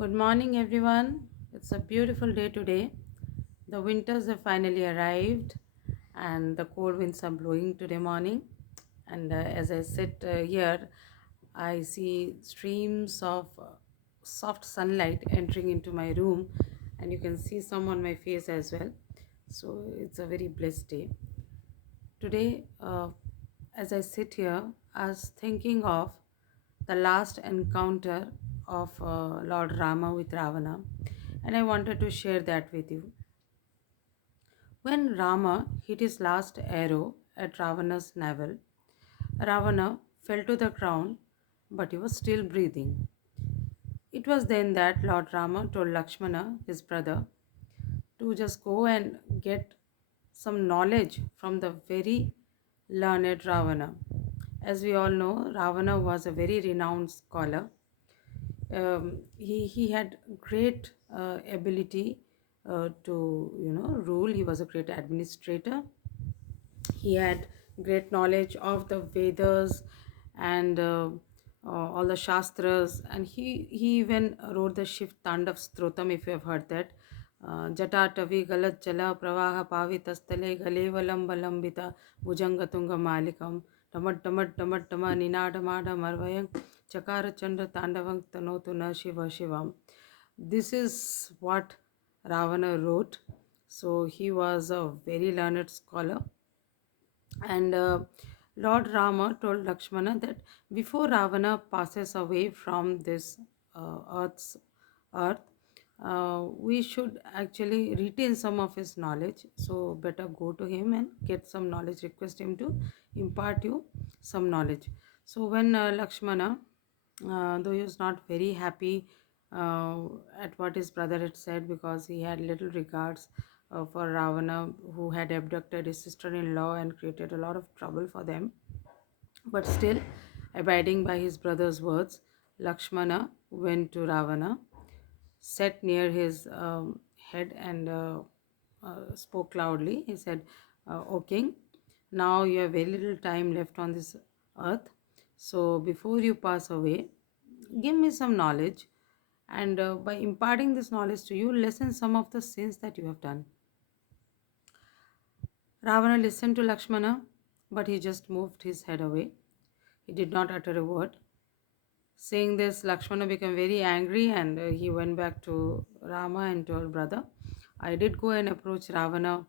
Good morning, everyone. It's a beautiful day today. The winters have finally arrived, and the cold winds are blowing today morning. And as I sit here, I see streams of soft sunlight entering into my room, and you can see some on my face as well. So it's a very blessed day. Today, as I sit here, I was thinking of the last encounter of Lord Rama with Ravana, and I wanted to share that with you. When Rama hit his last arrow at Ravana's navel, Ravana fell to the ground, but he was still breathing. It was then that Lord Rama told Lakshmana, his brother, to just go and get some knowledge from the very learned Ravana. As we all know, Ravana was a very renowned scholar. He had great ability to rule. He was a great administrator. He had great knowledge of the Vedas and all the Shastras, and he even wrote the Shiv Tandav Strotam, if you have heard that. Jatatavi Galat Jala Pravaha Pavitastale Galevalam Balambita Bhujangatunga Malikam Tamat Ninadamada Marvayang Chakara Chandra Tandavang Tanotuna Shiva Shivam. This is what Ravana wrote. So he was a very learned scholar, and Lord Rama told Lakshmana that before Ravana passes away from this earth, we should actually retain some of his knowledge. So better go to him and get some knowledge. Request him to impart you some knowledge. So when Lakshmana, though he was not very happy uh, at what his brother had said, because he had little regards for Ravana, who had abducted his sister-in-law and created a lot of trouble for them. But still, abiding by his brother's words, Lakshmana went to Ravana, sat near his head, and spoke loudly. He said, "O king, now you have very little time left on this earth. So before you pass away, give me some knowledge, and by imparting this knowledge to you, lessen some of the sins that you have done." Ravana listened to Lakshmana, but he just moved his head away. He did not utter a word. Saying this, Lakshmana became very angry, and he went back to Rama and told, "Brother, I did go and approach Ravana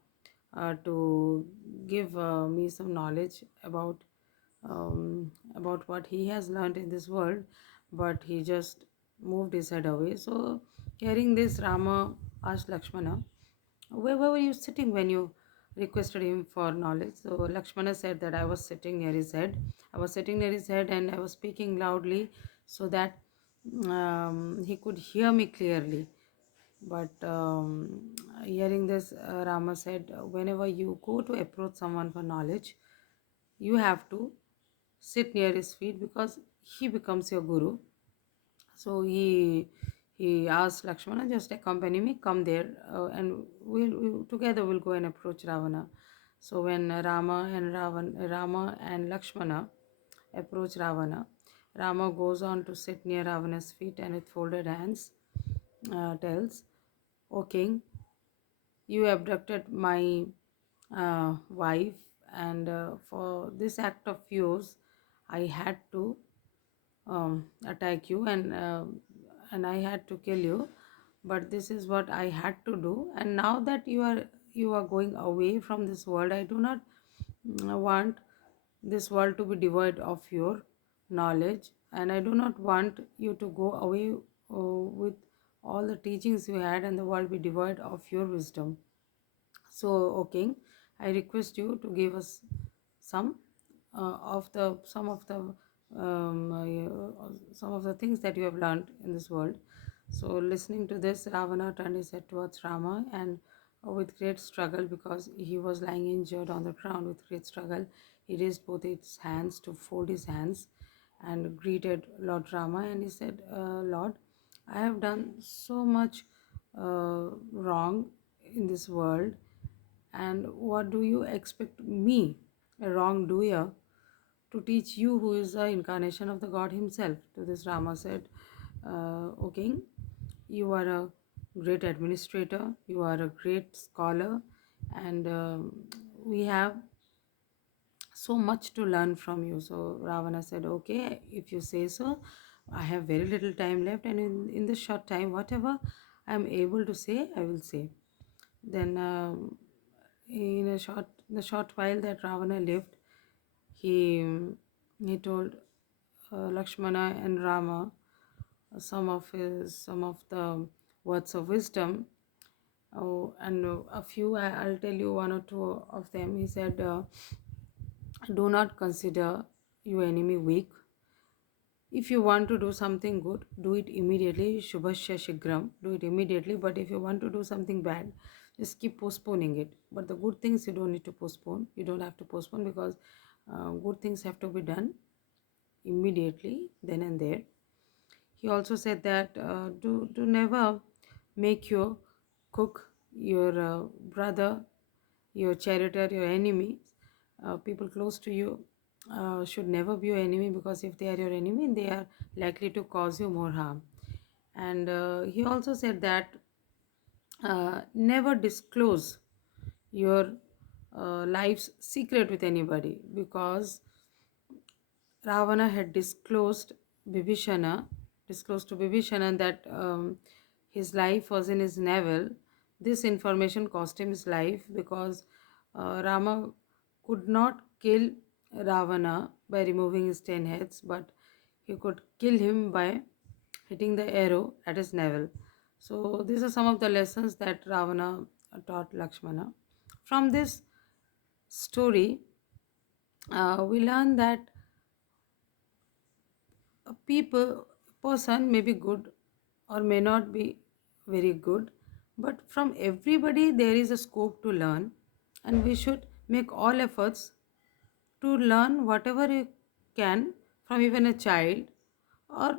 to give me some knowledge about what he has learned in this world, but he just moved his head away." So, hearing this, Rama asked Lakshmana, where were you sitting when you requested him for knowledge? So Lakshmana said that I was sitting near his head. I was sitting near his head and I was speaking loudly so that he could hear me clearly. But hearing this, Rama said, whenever you go to approach someone for knowledge, you have to sit near his feet because he becomes your guru. So he asked Lakshmana, just accompany me, come there, and we'll together we'll go and approach Ravana. So when Rama and Lakshmana approach Ravana, Rama goes on to sit near Ravana's feet and with folded hands tells, "O king, you abducted my wife, and for this act of yours, I had to attack you, and I had to kill you. But this is what I had to do. And now that you are going away from this world, I do not want this world to be devoid of your knowledge, and I do not want you to go away with all the teachings you had, and the world be devoid of your wisdom. So, O king, I request you to give us some some of the some of the things that you have learned in this world." So, listening to this, Ravana turned his head towards Rama, and with great struggle, because he was lying injured on the ground, with great struggle, he raised both his hands to fold his hands and greeted Lord Rama, and he said, "Lord, I have done so much wrong in this world, and what do you expect me, a wrongdoer, to teach you, who is the incarnation of the God himself?" To this, Rama said, "O king, you are a great administrator, you are a great scholar, and we have so much to learn from you. So Ravana said, okay, if you say so. I have very little time left, and in this short time, whatever I am able to say, I will say. Then, in the short while that Ravana lived, he he told Lakshmana and Rama some of the words of wisdom. Oh, and a few, I'll tell you one or two of them. He said, "Do not consider your enemy weak. If you want to do something good, do it immediately. Shubhasya Shigram, do it immediately. But if you want to do something bad, just keep postponing it. But the good things you don't need to postpone. You don't have to postpone, because good things have to be done immediately, then and there." He also said that do never make your cook, your brother, your charioteer, your enemy. People close to you should never be your enemy, because if they are your enemy, they are likely to cause you more harm. And he also said that never disclose your life's secret with anybody, because Ravana had disclosed to Vibhishana that his life was in his navel. This information cost him his life, because Rama could not kill Ravana by removing his 10 heads, but he could kill him by hitting the arrow at his navel. So these are some of the lessons that Ravana taught Lakshmana. From this story, we learn that a person may be good or may not be very good, but from everybody there is a scope to learn, and we should make all efforts to learn whatever you can from even a child, or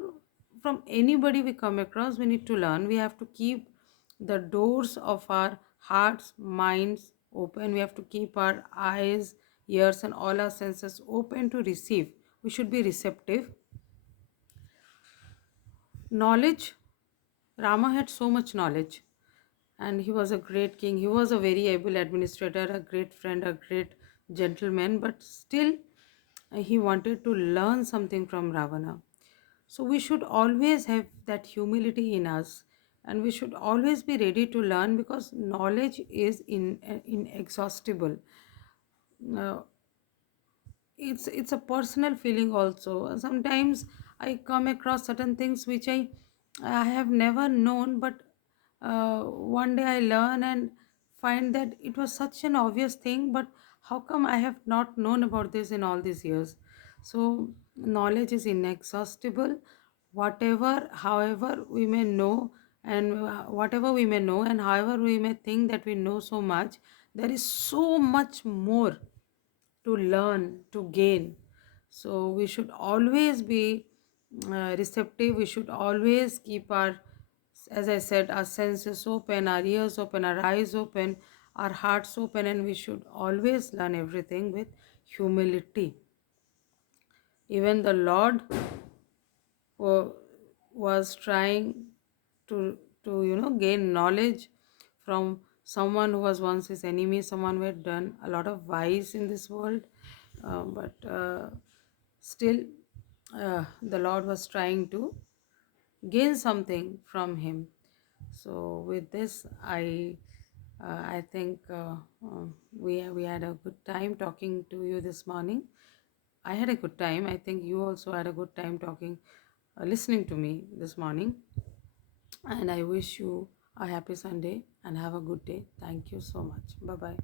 from anybody we come across. We need to learn. We have to keep the doors of our hearts, minds open. We have to keep our eyes, ears, and all our senses open to receive. We should be receptive. Knowledge. Rama had so much knowledge, and he was a great king. He was a very able administrator, a great friend, a great gentleman, but still he wanted to learn something from Ravana. So we should always have that humility in us, and we should always be ready to learn, because knowledge is inexhaustible. Uh, it's a personal feeling also. Sometimes I come across certain things which I have never known, but one day I learn and find that it was such an obvious thing, but how come I have not known about this in all these years? So knowledge is inexhaustible. Whatever however we may know, and whatever we may know, and however we may think that we know so much, there is so much more to learn, to gain. So we should always be receptive. We should always keep our, as I said, our senses open, our ears open, our eyes open, our hearts open, and we should always learn everything with humility. Even the Lord was trying to gain knowledge from someone who was once his enemy, someone who had done a lot of vice in this world, but still the Lord was trying to gain something from him. So with this, I think we had a good time talking to you this morning. I had a good time. I think you also had a good time talking, listening to me this morning. And I wish you a happy Sunday and have a good day. Thank you so much. Bye bye.